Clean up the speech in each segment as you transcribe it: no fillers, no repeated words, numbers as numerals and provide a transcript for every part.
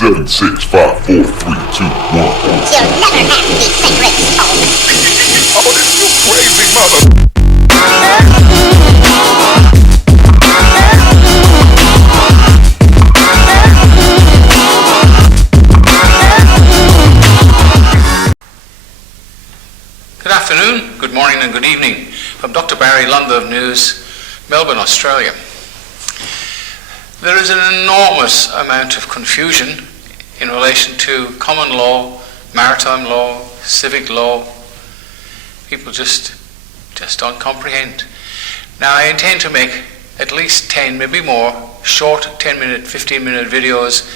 7, 6, 5, 4, 3, 2, 1. You'll never have the sacred stone. Oh, this you crazy mother. Good afternoon, good morning and good evening from Dr. Barry London of News, Melbourne, Australia. There is an enormous amount of confusion in relation to common law, maritime law, civic law. People just don't comprehend. Now I intend to make at least 10, maybe more, short 10-minute, 15-minute videos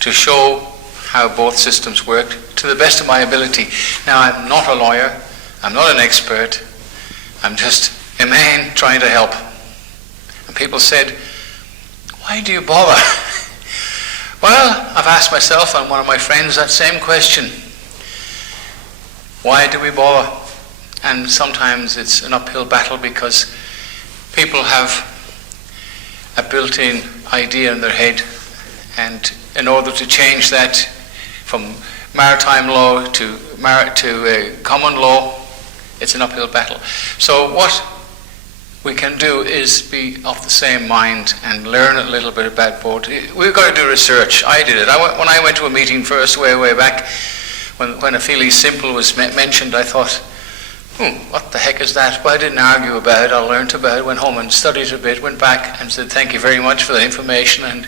to show how both systems work to the best of my ability. Now I'm not a lawyer, I'm not an expert, I'm just a man trying to help. And people said, why do you bother? Well, I've asked myself and one of my friends that same question. Why do we bother? And sometimes it's an uphill battle because people have a built-in idea in their head, and in order to change that from maritime law to common law, it's an uphill battle. So what we can do is be of the same mind and learn a little bit about both. We've got to do research. I did it. When I went to a meeting first way back, when a Feely Simple was mentioned, I thought, what the heck is that? Well, I didn't argue about it. I learned about it, went home and studied a bit, went back and said thank you very much for the information, and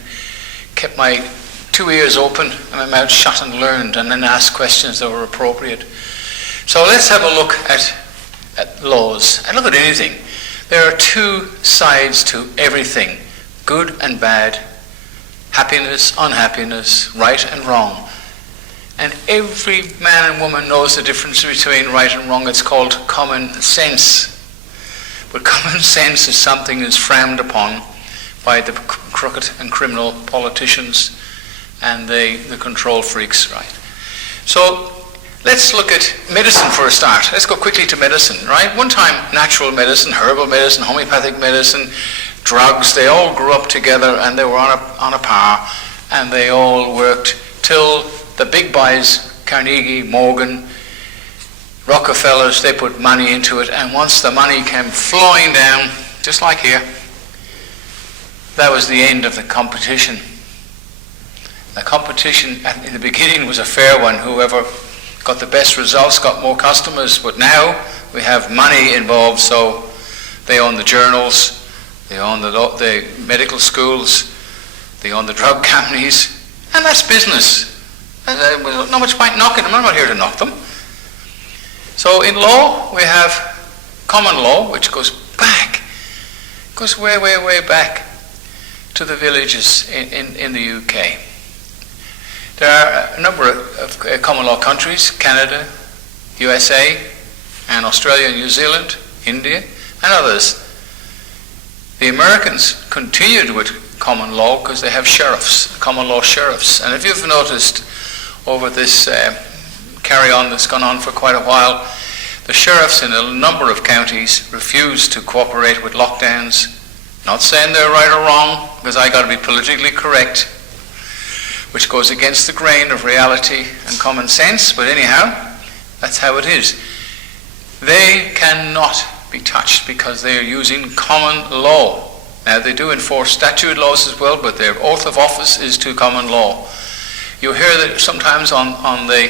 kept my 2 ears open and my mouth shut and learned, and then asked questions that were appropriate. So let's have a look at laws, and look at anything. There are two sides to everything, good and bad, happiness, unhappiness, right and wrong. And every man and woman knows the difference between right and wrong. It's called common sense. But common sense is something that's frowned upon by the crooked and criminal politicians and the control freaks, right? So let's look at medicine for a start. Let's go quickly to medicine, right? One time, natural medicine, herbal medicine, homeopathic medicine, drugs, they all grew up together and they were on a par, and they all worked till the big boys, Carnegie, Morgan, Rockefellers, they put money into it, and once the money came flowing down, just like here, that was the end of the competition. The competition in the beginning was a fair one. Whoever got the best results got more customers, but now we have money involved, so they own the journals, they own the medical schools, they own the drug companies, and that's business. There's not much point knocking them. I'm not here to knock them. So in law we have common law, which goes way back to the villages in the UK. There are a number of common law countries, Canada, USA, and Australia, New Zealand, India, and others. The Americans continued with common law because they have sheriffs, common law sheriffs. And if you've noticed over this carry-on that's gone on for quite a while, the sheriffs in a number of counties refuse to cooperate with lockdowns. Not saying they're right or wrong, because I got to be politically correct, which goes against the grain of reality and common sense, but anyhow, that's how it is. They cannot be touched because they are using common law. Now, they do enforce statute laws as well, but their oath of office is to common law. You hear that sometimes on the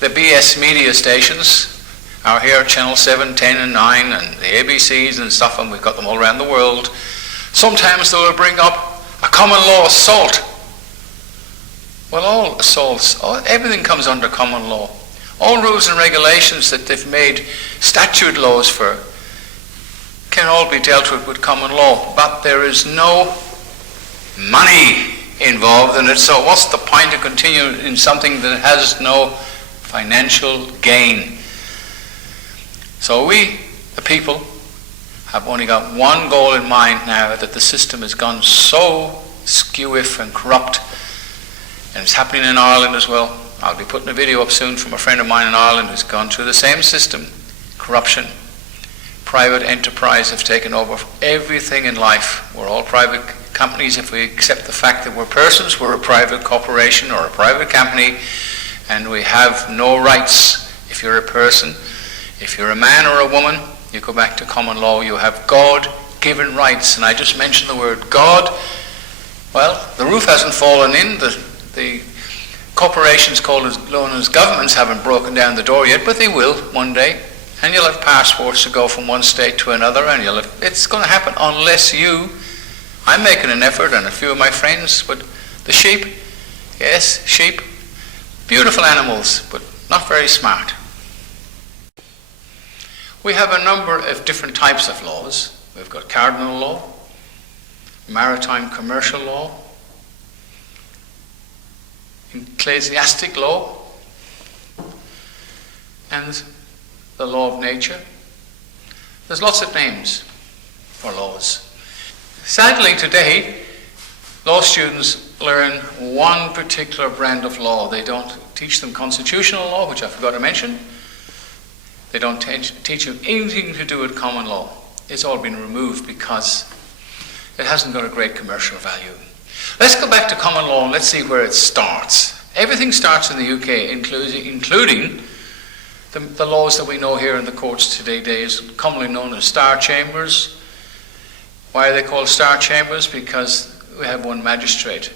BS media stations, our here, Channel 7, 10 and 9, and the ABCs and stuff, and we've got them all around the world, sometimes they'll bring up a common law assault. Well, all assaults, everything comes under common law. All rules and regulations that they've made statute laws for can all be dealt with common law, but there is no money involved in it, so what's the point of continuing in something that has no financial gain? So we, the people, have only got one goal in mind now, that the system has gone so skew-if and corrupt, and it's happening in Ireland as well. I'll be putting a video up soon from a friend of mine in Ireland who's gone through the same system. Corruption. Private enterprise have taken over everything in life. We're all private companies, if we accept the fact that we're persons, we're a private corporation or a private company, and we have no rights. If you're a person, if you're a man or a woman, you go back to common law, you have God-given rights. And I just mentioned the word God. Well, the roof hasn't fallen in, the corporations known as governments haven't broken down the door yet, but they will one day. And you'll have passports to go from one state to another, and it's going to happen unless I'm making an effort, and a few of my friends, but the sheep, yes, sheep, beautiful animals, but not very smart. We have a number of different types of laws. We've got cardinal law, maritime commercial law, ecclesiastic law, and the law of nature. There's lots of names for laws. Sadly today, law students learn one particular brand of law. They don't teach them constitutional law, which I forgot to mention. They don't teach them anything to do with common law. It's all been removed because it hasn't got a great commercial value. Let's go back to common law and let's see where it starts. Everything starts in the UK, including the laws that we know here in the courts today, commonly known as Star Chambers. Why are they called Star Chambers? Because we have one magistrate.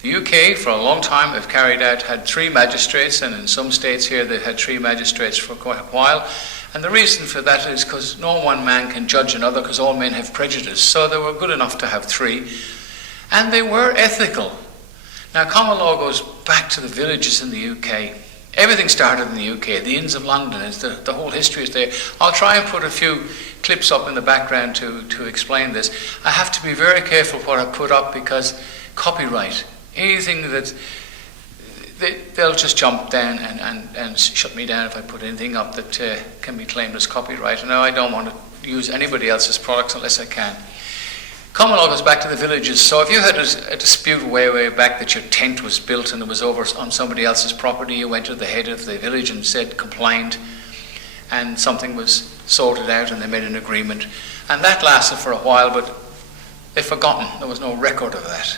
The UK, for a long time, had 3 magistrates, and in some states here they've had 3 magistrates for quite a while. And the reason for that is because no one man can judge another, because all men have prejudice. So they were good enough to have 3. And they were ethical. Now, common law goes back to the villages in the UK. Everything started in the UK. The Inns of London, the whole history is there. I'll try and put a few clips up in the background to explain this. I have to be very careful what I put up because copyright, anything that they'll just jump down and shut me down if I put anything up that can be claimed as copyright. Now, I don't want to use anybody else's products unless I can. Common law goes back to the villages. So if you had a dispute way back that your tent was built and it was over on somebody else's property, you went to the head of the village and complained, and something was sorted out and they made an agreement. And that lasted for a while, but they've forgotten. There was no record of that.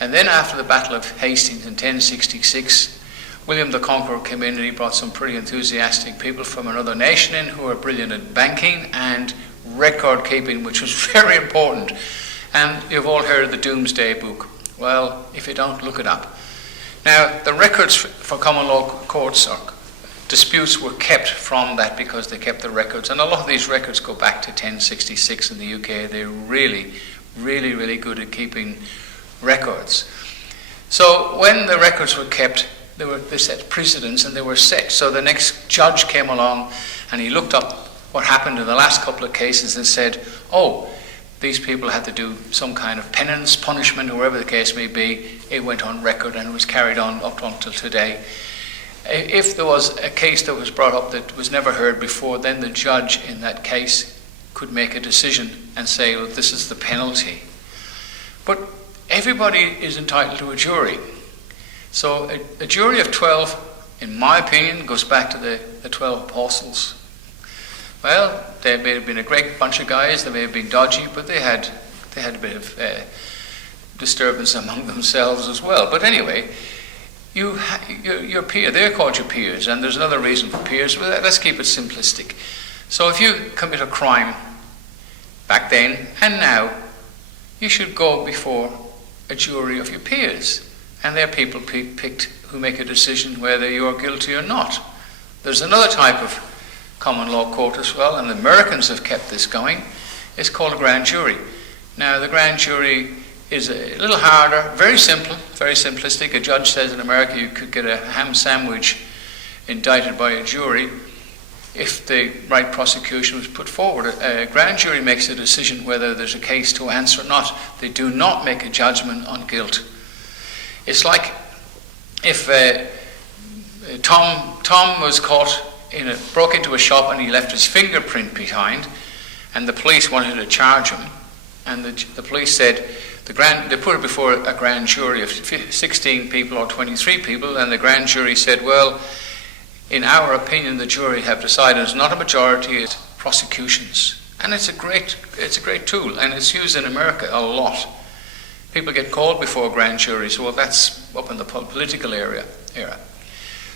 And then after the Battle of Hastings in 1066, William the Conqueror came in and he brought some pretty enthusiastic people from another nation in who were brilliant at banking and record keeping, which was very important. And you've all heard of the Doomsday Book. Well, if you don't, look it up. Now, the records for common law courts or disputes were kept from that because they kept the records. And a lot of these records go back to 1066 in the UK. They're really, really, really good at keeping records. So when the records were kept, they set precedents and they were set. So the next judge came along and he looked up what happened in the last couple of cases and said, oh, these people had to do some kind of penance, punishment, or whatever the case may be. It went on record and it was carried on up until today. If there was a case that was brought up that was never heard before, then the judge in that case could make a decision and say, well, this is the penalty. But everybody is entitled to a jury. So a jury of 12, in my opinion, goes back to the 12 apostles. Well, they may have been a great bunch of guys, they may have been dodgy, but they had a bit of disturbance among themselves as well. But anyway, your peer, they're called your peers, and there's another reason for peers, but let's keep it simplistic. So if you commit a crime back then and now, you should go before a jury of your peers, and they're people picked who make a decision whether you're guilty or not. There's another type of common law court as well, and the Americans have kept this going. It's called a grand jury. Now, the grand jury is a little harder, very simple, very simplistic. A judge says in America you could get a ham sandwich indicted by a jury if the right prosecution was put forward. A grand jury makes a decision whether there's a case to answer or not. They do not make a judgment on guilt. It's like if Tom was caught broke into a shop and he left his fingerprint behind, and the police wanted to charge him, and the police said they put it before a grand jury of 16 people or 23 people, and the grand jury said, well, in our opinion, the jury have decided it's not a majority, it's prosecutions. And it's a great tool, and it's used in America a lot. people get called before grand juries. Well, that's up in the political era.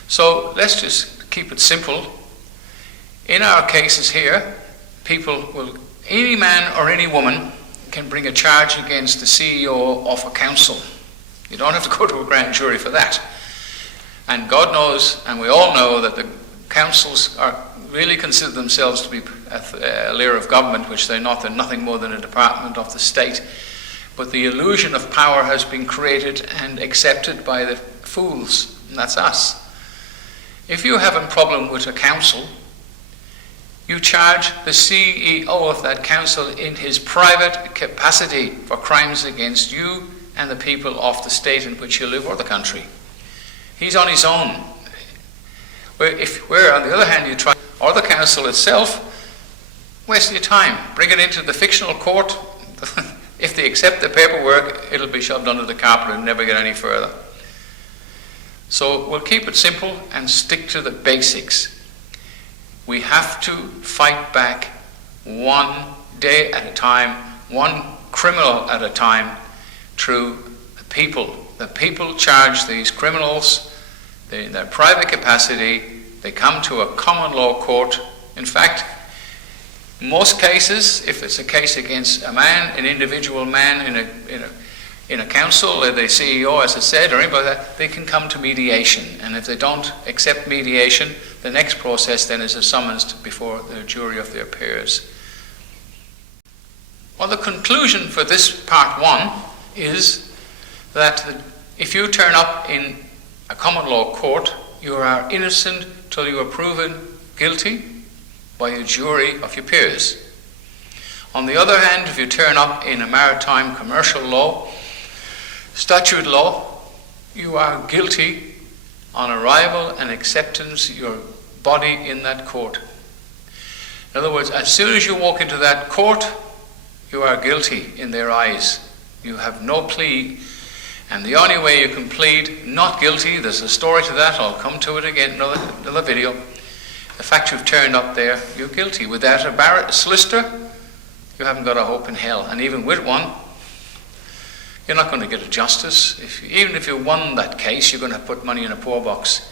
So let's just keep it simple. In our cases here, any man or any woman can bring a charge against the CEO of a council. You don't have to go to a grand jury for that. And God knows, and we all know, that the councils really consider themselves to be a layer of government, which they're not. They're nothing more than a department of the state. But the illusion of power has been created and accepted by the fools, and that's us. If you have a problem with a council, you charge the CEO of that council in his private capacity for crimes against you and the people of the state in which you live or the country. He's on his own. Where on the other hand you try, or the council itself, waste your time. Bring it into the fictional court. If they accept the paperwork, it'll be shoved under the carpet and never get any further. So we'll keep it simple and stick to the basics. We have to fight back one day at a time, one criminal at a time, through the people. The people charge these criminals in their private capacity. They come to a common law court. In fact, in most cases, if it's a case against a man, an individual man in a council, the CEO, as I said, or anybody like that, they can come to mediation. And if they don't accept mediation, the next process then is a summons before the jury of their peers. Well, the conclusion for this part one is that if you turn up in a common law court, you are innocent till you are proven guilty by a jury of your peers. On the other hand, if you turn up in a maritime commercial law, statute law, you are guilty on arrival and acceptance, your body in that court. In other words, as soon as you walk into that court, you are guilty in their eyes. You have no plea, and the only way you can plead not guilty, there's a story to that, I'll come to it again, another video. The fact you've turned up there, you're guilty. Without a solicitor, you haven't got a hope in hell. And even with one, you're not going to get a justice. Even if you won that case, you're going to put money in a poor box.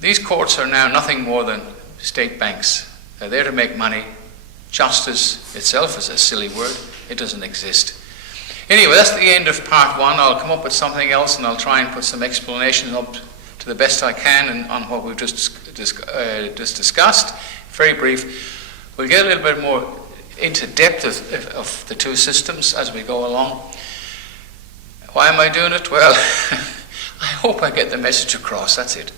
These courts are now nothing more than state banks. They're there to make money. Justice itself is a silly word. It doesn't exist. Anyway, that's the end of part one. I'll come up with something else, and I'll try and put some explanations up to the best I can on what we've just discussed. Very brief. We'll get a little bit more into depth of the two systems as we go along. Why am I doing it? Well, I hope I get the message across. That's it.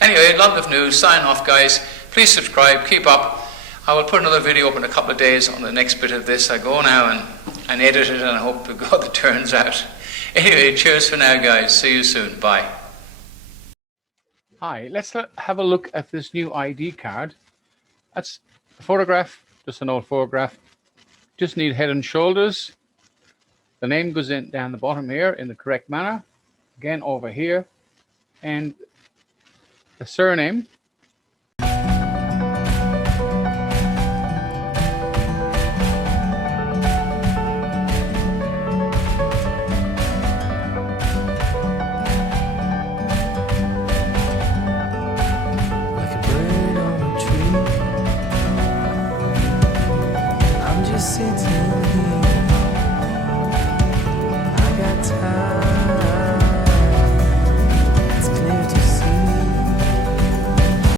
Anyway, a lot of news. Sign off, guys. Please subscribe. Keep up. I will put another video up in a couple of days on the next bit of this. I go now and edit it, and I hope to God it turns out. Anyway, cheers for now, guys. See you soon. Bye. Hi, let's have a look at this new ID card. That's a photograph, just an old photograph. Just need head and shoulders. The name goes in down the bottom here in the correct manner. Again, over here. And the surname